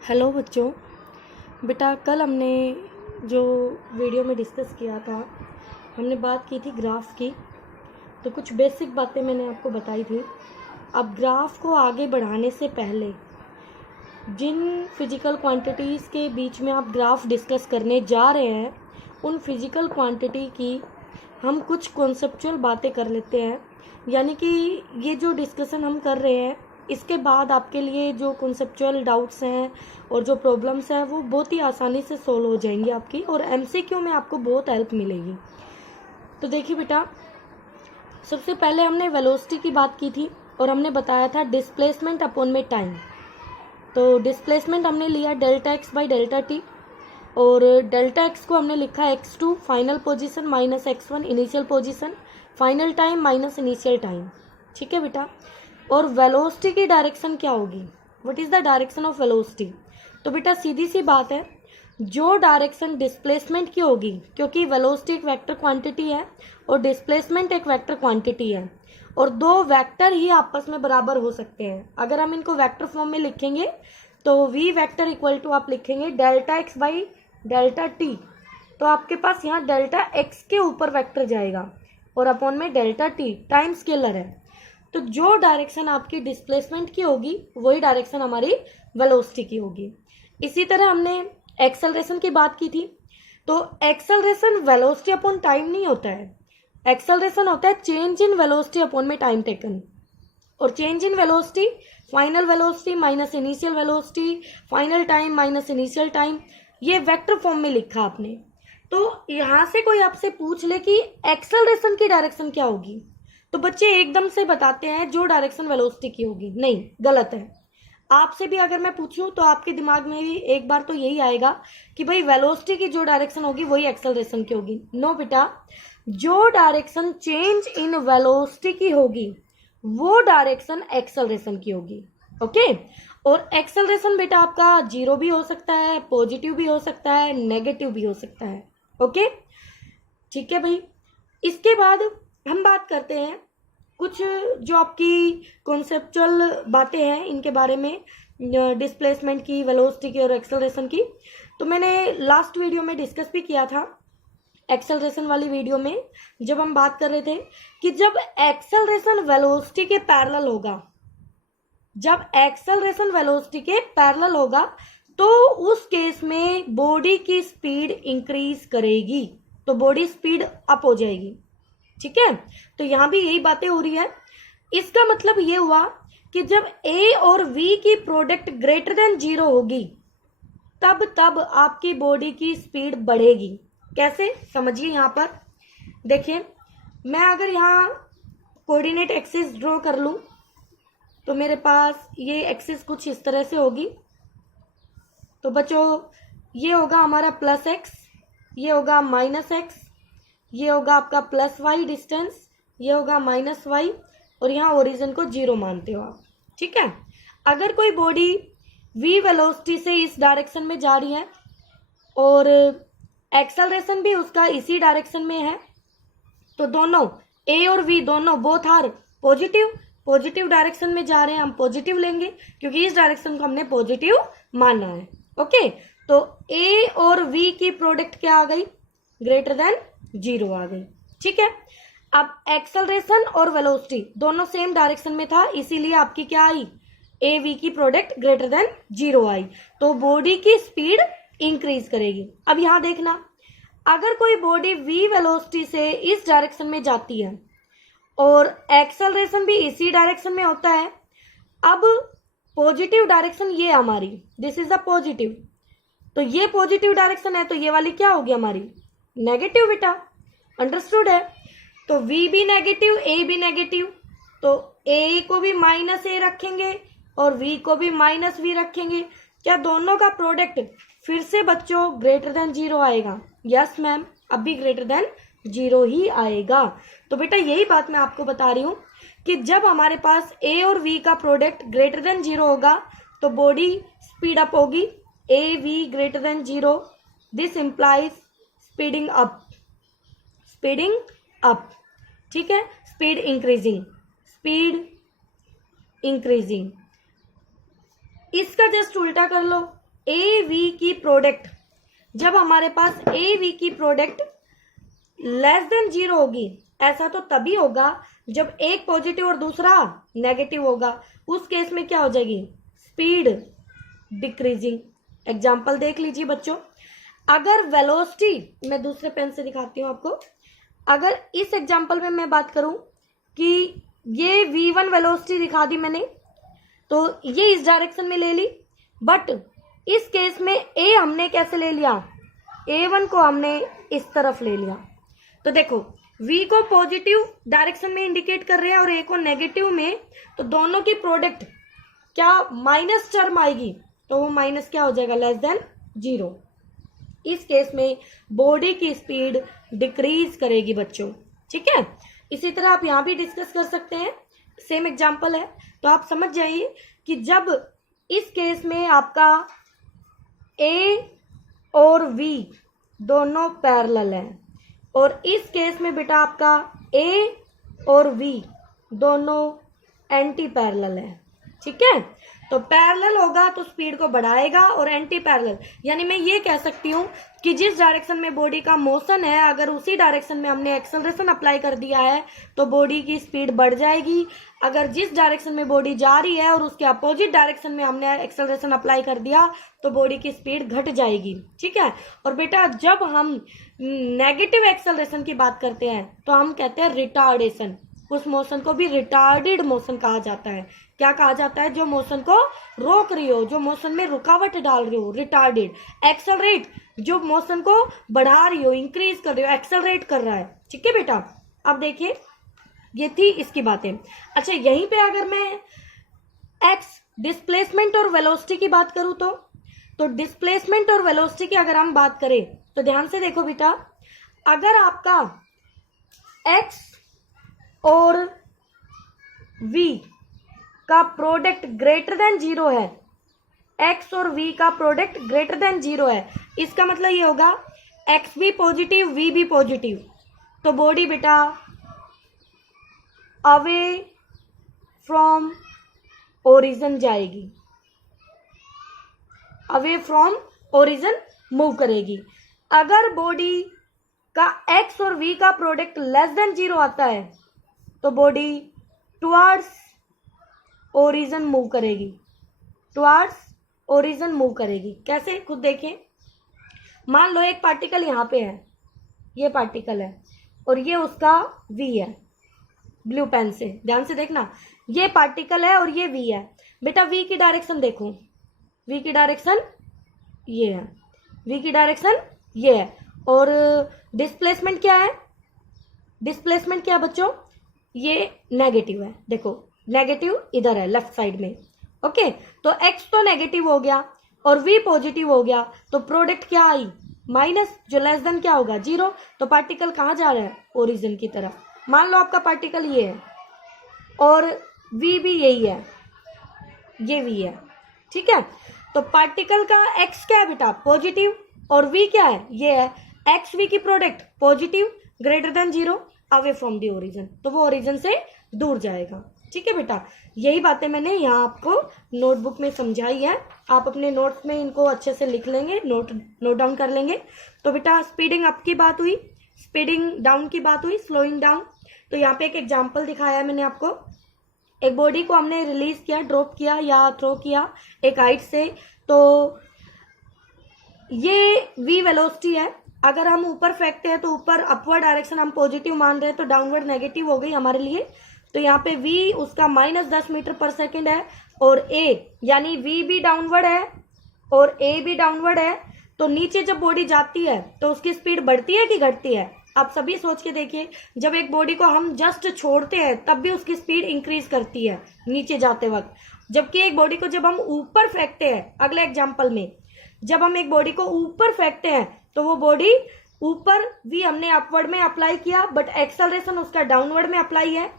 Hello बच्चों। बेटा कल हमने जो वीडियो में डिस्कस किया था, हमने बात की थी ग्राफ की। तो कुछ बेसिक बातें मैंने आपको बताई थी। अब ग्राफ को आगे बढ़ाने से पहले जिन फिजिकल क्वांटिटीज़ के बीच में आप ग्राफ डिस्कस करने जा रहे हैं, उन फिजिकल क्वांटिटी की हम कुछ कॉन्सेप्चुअल बातें कर लेते हैं। यानी कि ये जो डिस्कशन हम कर रहे हैं, इसके बाद आपके लिए जो कॉन्सेप्चुअल डाउट्स हैं और जो प्रॉब्लम्स हैं वो बहुत ही आसानी से सोल्व हो जाएंगी आपकी, और एमसीक्यू में आपको बहुत हेल्प मिलेगी। तो देखिए बेटा, सबसे पहले हमने वेलोसिटी की बात की थी और हमने बताया था डिस्प्लेसमेंट अपॉन में टाइम। तो डिस्प्लेसमेंट हमने लिया delta x by delta T, और डेल्टा एक्स को हमने लिखा x2 final position minus x1 initial position, final time minus initial time. ठीक है बेटा। और वेलोसिटी की डायरेक्शन क्या होगी? What is the direction of velocity? तो बेटा सीधी सी बात है, जो डायरेक्शन डिस्प्लेसमेंट की होगी, क्योंकि वेलोसिटी एक वेक्टर क्वांटिटी है और डिस्प्लेसमेंट एक वेक्टर क्वांटिटी है, और दो वेक्टर ही आपस में बराबर हो सकते हैं। अगर हम इनको वेक्टर फॉर्म में लिखेंगे तो v वेक्टर इक्वल टू आप लिखेंगे delta x by delta T. तो आपके पास यहाँ डेल्टा एक्स के ऊपर वेक्टर जाएगा और अपॉन में डेल्टा टी, टाइम स्केलर है। तो जो डायरेक्शन आपकी डिस्प्लेसमेंट की होगी वही डायरेक्शन हमारी वेलोसिटी की होगी। इसी तरह हमने एक्सेलरेशन की बात की थी। तो एक्सेलरेशन वेलोसिटी अपॉन टाइम नहीं होता है, एक्सेलरेशन होता है चेंज इन वेलोसिटी अपॉन में टाइम टेकन। और change in velocity final velocity minus initial velocity, final time minus initial time, ये वेक्टर फॉर्म में लिखा आपने। तो यहां से कोई आपसे पूछ ले कि एक्सेलरेशन की डायरेक्शन क्या होगी, तो बच्चे एकदम से बताते हैं जो डायरेक्शन वेलोसिटी की होगी। नहीं, गलत है। आपसे भी अगर मैं पूछूं तो आपके दिमाग में भी एक बार तो यही आएगा कि भाई वेलोसिटी की जो डायरेक्शन होगी वही एक्सेलरेशन की होगी। नो बेटा, जो डायरेक्शन चेंज इन वेलोसिटी की होगी वो डायरेक्शन एक्सेलरेशन की होगी। ओके। और एक्सेलरेशन बेटा आपका जीरो भी हो सकता है, पॉजिटिव भी हो सकता है, नेगेटिव भी हो सकता है। ओके, ठीक है भाई। इसके बाद हम बात करते हैं कुछ जो आपकी कॉन्सेप्चुअल बातें हैं इनके बारे में, डिस्प्लेसमेंट की, वेलोसिटी की और एक्सेलरेशन की। तो मैंने लास्ट वीडियो में डिस्कस भी किया था, एक्सेलरेशन वाली वीडियो में, जब हम बात कर रहे थे कि जब एक्सेलरेशन वेलोसिटी के पैरेलल होगा, जब एक्सेलरेशन वेलोसिटी के पैरेलल होगा तो उस केस में बॉडी की स्पीड इंक्रीज करेगी, तो बॉडी स्पीड अप हो जाएगी। ठीक है, तो यहां भी यही बातें हो रही है। इसका मतलब ये हुआ कि जब a और v की प्रोडक्ट ग्रेटर देन 0 होगी तब आपकी बॉडी की स्पीड बढ़ेगी। कैसे, समझिए। यहां पर देखिए, मैं अगर यहां कोऑर्डिनेट एक्सिस ड्रॉ कर लूं तो मेरे पास ये एक्सिस कुछ इस तरह से होगी। तो बच्चों, ये होगा हमारा प्लस एक्स, ये होगा माइनस एक्स, ये होगा आपका प्लस वाई डिस्टेंस, ये होगा माइनस वाई, और यहाँ ओरिजिन को 0 मानते हो आप। ठीक है। अगर कोई बॉडी v वेलोसिटी से इस डायरेक्शन में जा रही है और एक्सेलरेशन भी उसका इसी डायरेक्शन में है, तो दोनों a और v दोनों बोथ आर पॉजिटिव डायरेक्शन में जा रहे हैं, हम पॉजिटिव लेंगे क्योंकि इस डायरेक्शन को हमने पॉजिटिव मानना है। ओके, तो a और v की प्रोडक्ट क्या आ गई? ग्रेटर देन 0 आ गई। ठीक है। अब एक्सेलरेशन और वेलोसिटी दोनों सेम डायरेक्शन में था, इसीलिए आपकी क्या आई? ए वी की प्रोडक्ट ग्रेटर देन 0 आई, तो बॉडी की स्पीड इंक्रीज करेगी। अब यहां देखना, अगर कोई बॉडी v वेलोसिटी से इस डायरेक्शन में जाती है और एक्सेलरेशन भी इसी डायरेक्शन में होता है, अब पॉजिटिव डायरेक्शन ये हमारी, दिस इज अ पॉजिटिव, तो ये पॉजिटिव डायरेक्शन है, तो ये वाली क्या होगी हमारी? नेगेटिव बेटा, अंडरस्टूड है। तो v भी नेगेटिव, a भी नेगेटिव, तो a को भी माइनस a रखेंगे और v को भी माइनस v रखेंगे। क्या दोनों का प्रोडक्ट फिर से बच्चों ग्रेटर देन 0 आएगा? यस मैम, अब भी ग्रेटर देन 0 ही आएगा। तो बेटा यही बात मैं आपको बता रही हूं कि जब हमारे पास a और v का प्रोडक्ट ग्रेटर देन 0 होगा तो बॉडी स्पीड अप होगी, a v greater than 0, this implies speeding up. ठीक है, स्पीड इंक्रीजिंग। इसका जस्ट उल्टा कर लो, ए वी की प्रोडक्ट, जब हमारे पास ए वी की प्रोडक्ट लेस देन 0 होगी, ऐसा तो तभी होगा जब एक पॉजिटिव और दूसरा नेगेटिव होगा। उस केस में क्या हो जाएगी, स्पीड डिक्रीजिंग। एग्जाम्पल देख लीजिए बच्चों, अगर वेलोसिटी, मैं दूसरे पेन से दिखाती हूं आपको, अगर इस एग्जाम्पल में मैं बात करूं कि ये v1 वेलोसिटी दिखा दी मैंने, तो ये इस डायरेक्शन में ले ली, बट इस केस में ए हमने कैसे ले लिया, a1 को हमने इस तरफ ले लिया। तो देखो v को पॉजिटिव डायरेक्शन में इंडिकेट कर रहे हैं और a को नेगेटिव में, तो दोनों की प्रोडक्ट क्या माइनस टर्म आएगी, तो वो माइनस क्या हो जाएगा, लेस देन 0। इस केस में बॉडी की स्पीड डिक्रीज करेगी बच्चों, ठीक है। इसी तरह आप यहां भी डिस्कस कर सकते हैं, सेम एग्जांपल है, तो आप समझ जाइए कि जब इस केस में आपका A और V दोनों पैरेलल है, और इस केस में बेटा आपका A और V दोनों एंटी पैरेलल है, ठीक है। तो पैरेलल होगा तो स्पीड को बढ़ाएगा, और एंटी पैरेलल यानी मैं ये कह सकती हूँ कि जिस डायरेक्शन में बॉडी का मोशन है, अगर उसी डायरेक्शन में हमने एक्सेलरेशन अप्लाई कर दिया है तो बॉडी की स्पीड बढ़ जाएगी। अगर जिस डायरेक्शन में बॉडी जा रही है और उसके अपोजिट डायरेक्शन में हमने एक्सेलरेशन अप्लाई कर दिया तो बॉडी की स्पीड घट जाएगी, ठीक है। और बेटा जब हम नेगेटिव एक्सेलरेशन की बात करते हैं तो हम कहते हैं रिटार्डेशन। उस मोशन को भी रिटार्डेड मोशन कहा जाता है। क्या कहा जाता है, जो मोशन को रोक रही हो, जो मोशन में रुकावट डाल रही हो, रिटार्डेड। एक्सेलरेट, जो मोशन को बढ़ा रही हो, इंक्रीज कर रही हो, एक्सेलरेट कर रहा है, ठीक है बेटा। अब देखिए ये थी इसकी बातें। अच्छा यहीं पे अगर मैं एक्स डिस्प्लेसमेंट और वेलोसिटी की बात करूं तो डिस्प्लेसमेंट और वेलोसिटी की अगर हम बात करें तो ध्यान से देखो बेटा, अगर आपका एक्स और v का प्रोडक्ट ग्रेटर देन 0 है, x और v का प्रोडक्ट ग्रेटर देन 0 है, इसका मतलब ये होगा x भी पॉजिटिव v भी पॉजिटिव, तो बॉडी बेटा अवे फ्रॉम ओरिजिन जाएगी, अवे फ्रॉम ओरिजिन मूव करेगी। अगर बॉडी का x और v का प्रोडक्ट लेस देन 0 आता है तो बॉडी टुवर्ड्स ओरिजिन मूव करेगी, टुवर्ड्स ओरिजिन मूव करेगी। कैसे, खुद देखें। मान लो एक पार्टिकल यहाँ पे है, ये पार्टिकल है और ये उसका v है, ब्लू पेन से ध्यान से देखना, ये पार्टिकल है और ये v है। बेटा v की डायरेक्शन देखो, v की डायरेक्शन ये है, v की डायरेक्शन ये है, और डिस्प्लेसमेंट क्या है, डिस्प्लेसमेंट क्या है बच्चों, ये नेगेटिव है। देखो नेगेटिव इधर है लेफ्ट साइड में, ओके। तो x तो नेगेटिव हो गया और v पॉजिटिव हो गया, तो प्रोडक्ट क्या आई, माइनस, जो लेस देन क्या होगा, 0। तो पार्टिकल कहाँ जा रहा है, ओरिजिन की तरफ। मान लो आपका पार्टिकल ये है और v भी यही है, ये v है, ठीक है। तो पार्टिकल का x क्या है बेटा, पॉजिटिव, और v क्या है, ये है। x v की product positive, greater than 0, away from the origin, तो वो ओरिजिन से दूर जाएगा, ठीक है बेटा। यही बातें मैंने यहाँ आपको नोटबुक में समझाई है, आप अपने नोट्स में इनको अच्छे से लिख लेंगे, नोट डाउन कर लेंगे। तो बेटा स्पीडिंग अप की बात हुई, स्पीडिंग डाउन की बात हुई, स्लोइंग डाउन। तो यहाँ पे एक एग्जाम्पल दिखाया है मैंने आपको, एक बॉडी को हमने रिलीज किया, ड्रॉप किया या थ्रो किया एक हाइट से, तो ये v वेलोसिटी है। अगर हम ऊपर फेंकते हैं तो ऊपर अपवर्ड डायरेक्शन हम पॉजिटिव मान रहे हैं, तो डाउनवर्ड नेगेटिव हो गई हमारे लिए। तो यहाँ पे v उसका -10 मीटर पर सेकेंड है, और a यानी v भी डाउनवर्ड है और a भी डाउनवर्ड है। तो नीचे जब बॉडी जाती है तो उसकी स्पीड बढ़ती है कि घटती है, आप सभी सोच के देखिए। जब एक बॉडी को हम जस्ट छोड़ते हैं तब भी उसकी स्पीड इंक्रीज करती है नीचे जाते वक्त, जबकि एक बॉडी को जब हम ऊपर फेंकते हैं, अगले एग्जाम्पल में जब हम एक बॉडी को ऊपर फेंकते हैं तो वो बॉडी ऊपर v हमने अपवर्ड में अप्लाई किया, बट एक्सेलरेशन उसका डाउनवर्ड में अप्लाई है,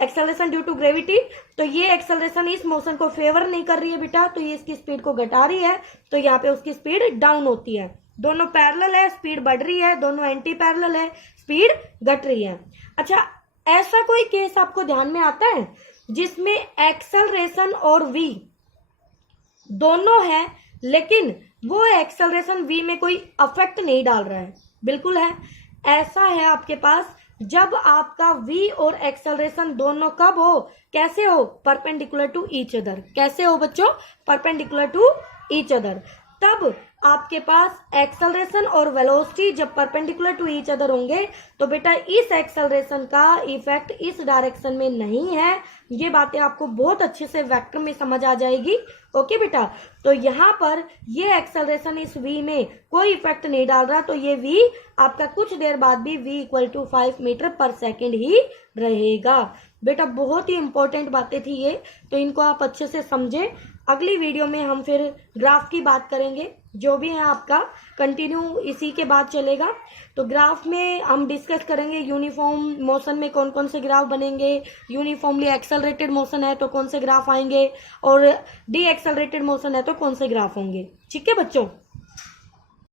एक्सेलरेशन ड्यू टू ग्रेविटी। तो ये एक्सेलरेशन इस मोशन को फेवर नहीं कर रही है बेटा, तो ये इसकी स्पीड को घटा रही है, तो यहाँ पे उसकी स्पीड डाउन होती है। दोनों पैरेलल है, स्पीड बढ़ रही है, दोनों एंटी पैरेलल है, स्पीड घट रही है। अच्छा ऐसा कोई केस आपको ध्यान में आता है जिसमें एक्सेलरेशन और v दोनों है लेकिन वो एक्सेलरेशन v में कोई अफेक्ट नहीं डाल रहा है। बिल्कुल है, ऐसा है आपके पास जब आपका v और एक्सेलरेशन दोनों कब हो, कैसे हो, परपेंडिकुलर टू ईच अदर। कैसे हो बच्चों, परपेंडिकुलर टू ईच अदर। तब आपके पास एक्सेलरेशन और वेलोसिटी जब परपेंडिकुलर टू ईच अदर होंगे तो बेटा इस एक्सेलरेशन का इफेक्ट इस डायरेक्शन में नहीं है। ये बातें आपको बहुत अच्छे से वेक्टर में समझ आ जाएगी। ओके बेटा, तो यहाँ पर ये एक्सेलरेशन इस v में कोई इफेक्ट नहीं डाल रहा, तो ये v आपका कुछ देर बाद भी v इक्वल टू 5 मीटर पर सेकेंड ही रहेगा। बेटा बहुत ही इंपॉर्टेंट बातें थी ये, तो इनको आप अच्छे से समझे। अगली वीडियो में हम फिर ग्राफ की बात करेंगे, जो भी है आपका कंटिन्यू इसी के बाद चलेगा। तो ग्राफ में हम डिस्कस करेंगे यूनिफॉर्म मोशन में कौन कौन से ग्राफ बनेंगे, यूनिफॉर्मली एक्सेलरेटेड मोशन है तो कौन से ग्राफ आएंगे, और डी एक्सेलरेटेड मोशन है तो कौन से ग्राफ होंगे। ठीक है बच्चों।